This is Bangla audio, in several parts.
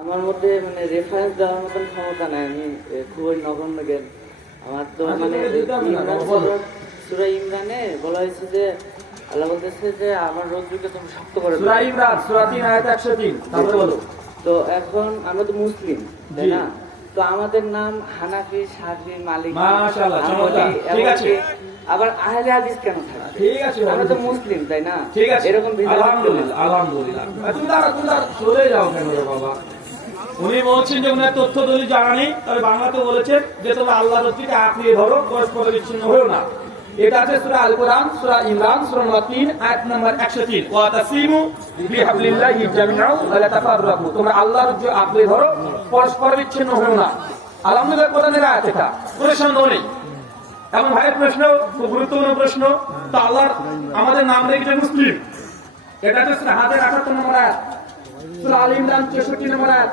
আমার মধ্যে মানে রেফারেন্স দেওয়ার মতন ক্ষমতা নাই। আমি খুবই নগণ্য জ্ঞান। আমার তো আচ্ছা, মানে সুরা ইমরানে বলা হয়েছে যে আল্লাহ বলতেছে যে আমার রোজকে তুমি শক্ত করে দাও। ইমরান সূরা 3 আয়াত 103 তারপরে বলো। তো এখন আমরা তো মুসলিম তাই না? তো আমাদের নাম হানাফি সাফি মালিক মাশাআল্লাহ, ঠিক আছে। আবার আহলে হাদিস কেন ঠিক আছে আমরা তো মুসলিম তাই না? ঠিক আছে। এরকম আলহামদুলিল্লাহ আলহামদুলিল্লাহ। তুমি দাঁড়া তুমি দাঁড়া চলে যাও কেন বাবা? উনি বলছেন যে উনার তথ্য দলিল জানা নেই তবে বাংলাতে বলেছেন যে তোমরা আল্লাহর রত্তিকে আঁকড়িয়ে ধরো, পরস্পর বিচ্ছিন্ন হয়েও না। এটা আছে সূরা সূরা ইমরান নম্বর 3 আয়াত নম্বর 103 ওয়া তাসিমু বিহাবলিল্লাহি জামিআউ ওয়া তাফাররাকু। তোমরা আল্লাহর পরস্পর বিচ্ছিন্ন না। আলহামদুলিল্লাহ প্রশ্ন গুরুত্বপূর্ণ প্রশ্ন। তো আল্লাহর, আমাদের নাম রেখেছে মুসলিম। এটা হচ্ছে হাজের আঠাত্তর নম্বর আয়াত। সূরা আল ইমরান চৌষট্টি নম্বর আয়াত।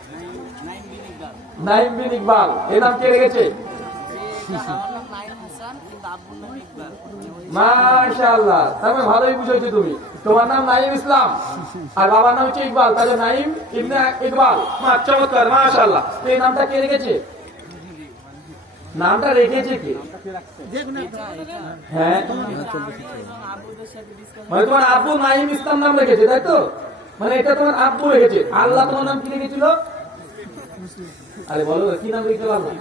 নাইম বিন ইকবাল এই নাম কে রেখেছে? মানে ভালোই বুঝেছ তুমি। তোমার নাম নাইম ইসলাম, আর বাবার নাম হচ্ছে ইকবাল, তাহলে নাইম ইবনে ইকবাল। মা, চমৎকার এই নামটা কে রেখেছে? নামটা রেখেছে কে? হ্যাঁ। মানে তোমার আব্বু নাইম ইসলাম নাম রেখেছে, তাই তো? মানে এটা তোমার আব্বু রেখেছে। আল্লাহ তোমার নাম কি রেখেছিল? আরে বলো, কি নাম রেখেছিল আল্লাহ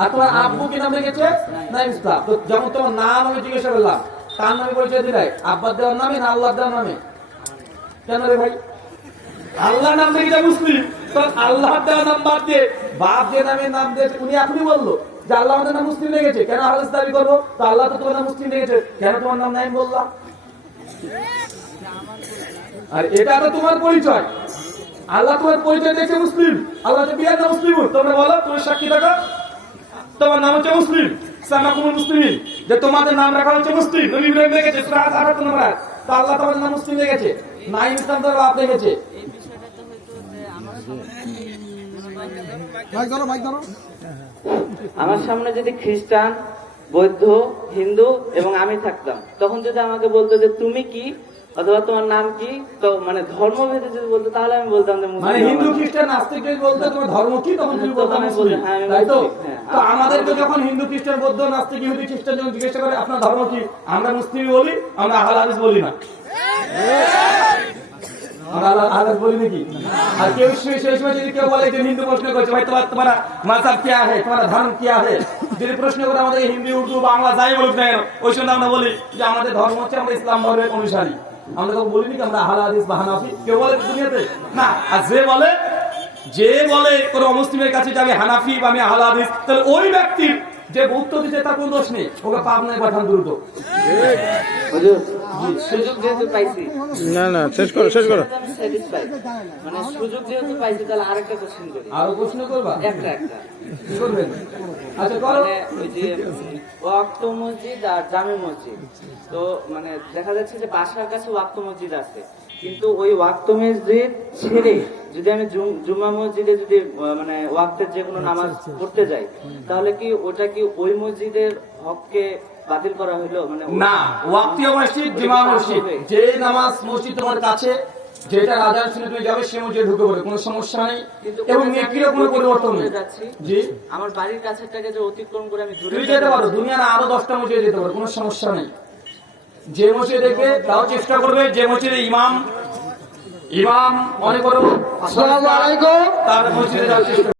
আর তোমার আব্বু কি নাম রেখেছে? নাইম ইসলাম তো যেমন তোমার নাম আমি জিজ্ঞাসা করলাম, তার নামে পরিচয় দিলাই আব্বার দেওয়ার নামে না আল্লাহ দেওয়ার নামে? কেন রে ভাই? আল্লাহ নাম রেখেছে মুসলিম। তো আল্লাহ দেওয়ার নাম বাদ দিয়ে, বাপ যে নামে নাম দিয়েছে, উনি এখনই বলল যে আল্লাহ আমাদের নাম মুসলিম রেখেছে। কেন আল্লাহ দাবি করব? তো আল্লাহ তো তোমার নাম মুসলিম রেখেছে। কেন তোমার নাম নাইম বললাম আর এটা তো তোমার পরিচয়। আল্লাহ তোমার পরিচয় দেখছে মুসলিম। আল্লাহ তো বিয়ার মুসলিম তোমরা বলো তুমি সাক্ষী থাকো। তোমার নাম হচ্ছে মুসলিম। সামাকুমুল মুসলিমিন। যে তোমাদের নাম রাখা হচ্ছে মুসলিম। নবী ইব্রাহিম সূরা নম্বর আয়াত। তো আল্লাহ তোমাদের নাম মুসলিম ইসলাম তোমার বাপ রেখেছে। আমার সামনে যদি খ্রিস্টান বৌদ্ধ হিন্দু এবং আমি থাকতাম তখন যদি আমাকে বলতো যে তুমি কি অথবা তোমার নাম কি? তো মানে ধর্ম ভেদে যদি বলতো তাহলে আমি বলতাম যে মানে হিন্দু খ্রিস্টান নাস্তিক বলতো তোমার ধর্ম কি তখন তুমি বলতো আমি বলি হ্যাঁ, তাই তো? হ্যাঁ। তো আমাদেরকে যখন হিন্দু খ্রিস্টান বৌদ্ধ নাস্তিক ইহুদি খ্রিস্টান যখন জিজ্ঞাসা করে আপনার ধর্ম কি? আমরা মুসলিম বলি আমরা আহল হাদিস বলি না। আমাদের ধর্ম হচ্ছে আমরা ইসলাম ধর্মের অনুসারী। আমরা তো বলিনি কি আমরা আহল হাদিস বা হানাফি। কেউ বলে দুনিয়াতে? না। আর যে বলে যে বলে কোনো মুসলিমের কাছে যে আমি হানাফি বা আমি আহল হাদিস, তাহলে ওই ব্যক্তির যে উত্তর দিতে তার কোন দোষ নেই। ওকে পাবনায় পাঠান দ্রুত। সুযোগ যেহেতু পাইছি। না না শেষ করো শেষ করো। মানে সুযোগ যেহেতু পাইছি তাহলে আরেকটা কোশ্চেন করি। আরও প্রশ্ন করবা? একটা একটা। কি করবেন? আচ্ছা করো। মানে ওই যে ওয়াক্ত মসজিদ আর জামে মসজিদ। তো মানে দেখা যাচ্ছে যে বাসার কাছে ওয়াক্ত মসজিদ আছে। কিন্তু ওই ওয়াক্ত মসজিদ ছেড়ে যদি আমি জুম- জুম্মা মসজিদে যদি মানে ওয়াক্তের যে কোনো নামাজ পড়তে যাই তাহলে কি ওটা কি ওই মসজিদের হককে বাতিল করা হইল? মানে না ওয়াক্তীয় মসজিদ জিমা মসজিদ। যে নামাজ মসজিদ তোমার কাছে যেটা রাজার শুনে তুমি যাবে সে মসজিদে ঢুকে পড়ে কোনো সমস্যা নেই। কিন্তু এবং নেকিরও আমি কোনো পরিবর্তন নেই। জি। আমার বাড়ির কাছেরটাকে যে অতিক্রম করে আমি দূরে যেতে পারো দুনিয়ার আরও দশটা মসজিদে যেতে পারো কোনো সমস্যা নেই। যে মসজিদে দেখে তাও চেষ্টা করবে যে মসজিদে ইমাম ইমাম মনে করো আসসালামু আলাইকুম। তার মসজিদে যাওয়ার চেষ্টা